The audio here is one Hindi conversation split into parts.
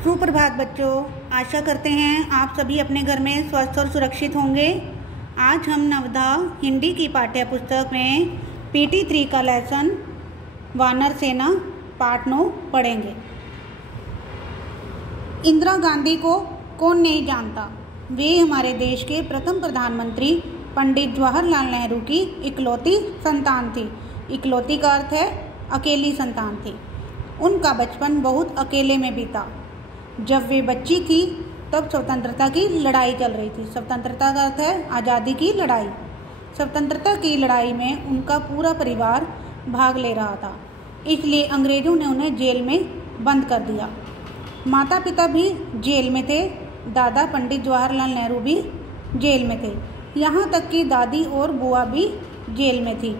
सुप्रभात बच्चों, आशा करते हैं आप सभी अपने घर में स्वस्थ और सुरक्षित होंगे। आज हम नवधा हिंदी की पाठ्य पुस्तक में PT 3 का लेसन वानर सेना पार्ट 9 पढ़ेंगे। इंदिरा गांधी को कौन नहीं जानता। वे हमारे देश के प्रथम प्रधानमंत्री पंडित जवाहरलाल नेहरू की इकलौती संतान थी। इकलौती का अर्थ है अकेली संतान थी। उनका बचपन बहुत अकेले में बीता। जब वे बच्ची थी तब स्वतंत्रता की लड़ाई चल रही थी। स्वतंत्रता का अर्थ है आज़ादी की लड़ाई। स्वतंत्रता की लड़ाई में उनका पूरा परिवार भाग ले रहा था, इसलिए अंग्रेज़ों ने उन्हें जेल में बंद कर दिया। माता पिता भी जेल में थे। दादा पंडित जवाहरलाल नेहरू भी जेल में थे। यहाँ तक कि दादी और बुआ भी जेल में थी।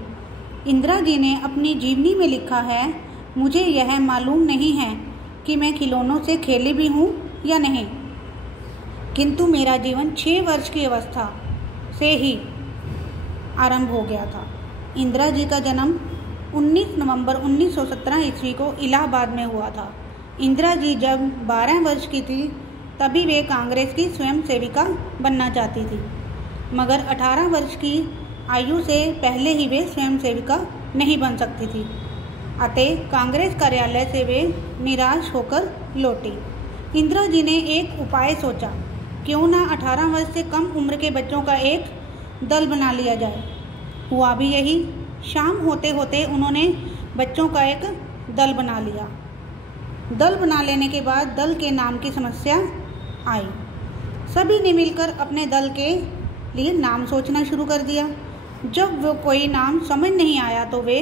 इंदिरा जी ने अपनी जीवनी में लिखा है, मुझे यह मालूम नहीं है कि मैं खिलौनों से खेली भी हूँ या नहीं, किंतु मेरा जीवन 6 वर्ष की अवस्था से ही आरंभ हो गया था। इंदिरा जी का जन्म 19 नवंबर 1917 ईस्वी को इलाहाबाद में हुआ था। इंदिरा जी जब 12 वर्ष की थी तभी वे कांग्रेस की स्वयं सेविका बनना चाहती थी, मगर 18 वर्ष की आयु से पहले ही वे स्वयं सेविका नहीं बन सकती थी। अतः कांग्रेस कार्यालय से वे निराश होकर लौटी। इंदिरा जी ने एक उपाय सोचा, क्यों ना 18 वर्ष से कम उम्र के बच्चों का एक दल बना लिया जाए। हुआ भी यही। शाम होते होते उन्होंने बच्चों का एक दल बना लिया। दल बना लेने के बाद दल के नाम की समस्या आई। सभी ने मिलकर अपने दल के लिए नाम सोचना शुरू कर दिया। जब वो कोई नाम समझ नहीं आया तो वे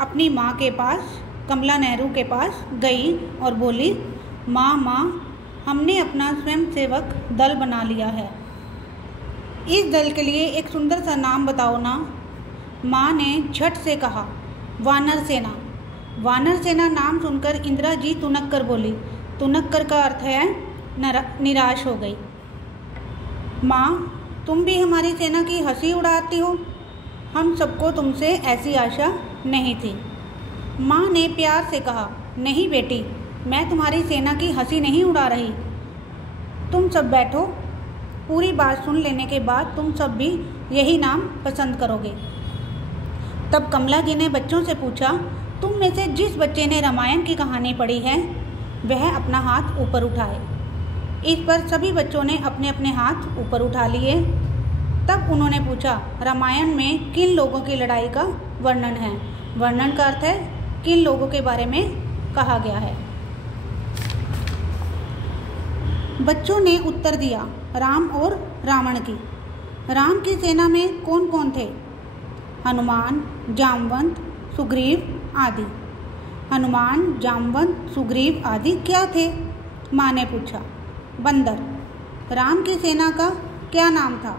अपनी माँ के पास, कमला नेहरू के पास गई और बोली, माँ, हमने अपना स्वयंसेवक दल बना लिया है। इस दल के लिए एक सुंदर सा नाम बताओ ना। माँ ने झट से कहा, वानर सेना। वानर सेना नाम सुनकर इंदिरा जी तुनक कर बोली। तुनक कर का अर्थ है निराश हो गई। माँ, तुम भी हमारी सेना की हंसी उड़ाती हो। हम सबको तुमसे ऐसी आशा नहीं थी। माँ ने प्यार से कहा, नहीं बेटी, मैं तुम्हारी सेना की हंसी नहीं उड़ा रही। तुम सब बैठो, पूरी बात सुन लेने के बाद तुम सब भी यही नाम पसंद करोगे। तब कमला जी ने बच्चों से पूछा, तुम में से जिस बच्चे ने रामायण की कहानी पढ़ी है वह अपना हाथ ऊपर उठाए। इस पर सभी बच्चों ने अपने अपने हाथ ऊपर उठा लिए। तब उन्होंने पूछा, रामायण में किन लोगों की लड़ाई का वर्णन है। वर्णन का अर्थ है किन लोगों के बारे में कहा गया है। बच्चों ने उत्तर दिया, राम और रावण की। राम की सेना में कौन कौन थे? हनुमान, जामवंत, सुग्रीव आदि। हनुमान, जामवंत, सुग्रीव आदि क्या थे? माँ ने पूछा। बंदर। राम की सेना का क्या नाम था?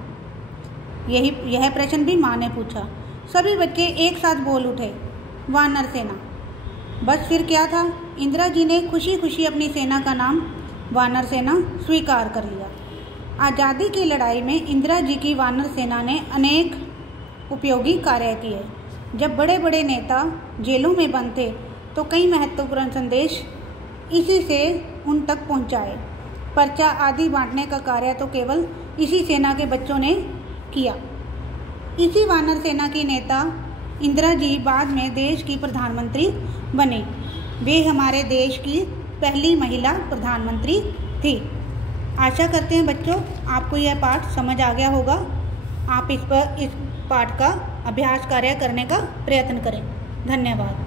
यह प्रश्न भी माँ ने पूछा। सभी बच्चे एक साथ बोल उठे, वानर सेना। बस फिर क्या था, इंदिरा जी ने खुशी खुशी अपनी सेना का नाम वानर सेना स्वीकार कर लिया। आज़ादी की लड़ाई में इंदिरा जी की वानर सेना ने अनेक उपयोगी कार्य किए। जब बड़े बड़े नेता जेलों में बंद थे तो कई महत्वपूर्ण संदेश इसी से उन तक पहुंचाए। पर्चा आदि बांटने का कार्य तो केवल इसी सेना के बच्चों ने किया। इसी वानर सेना की नेता इंदिरा जी बाद में देश की प्रधानमंत्री बने। वे हमारे देश की पहली महिला प्रधानमंत्री थी। आशा करते हैं बच्चों आपको यह पाठ समझ आ गया होगा। आप इस पाठ का अभ्यास कार्य करने का प्रयत्न करें। धन्यवाद।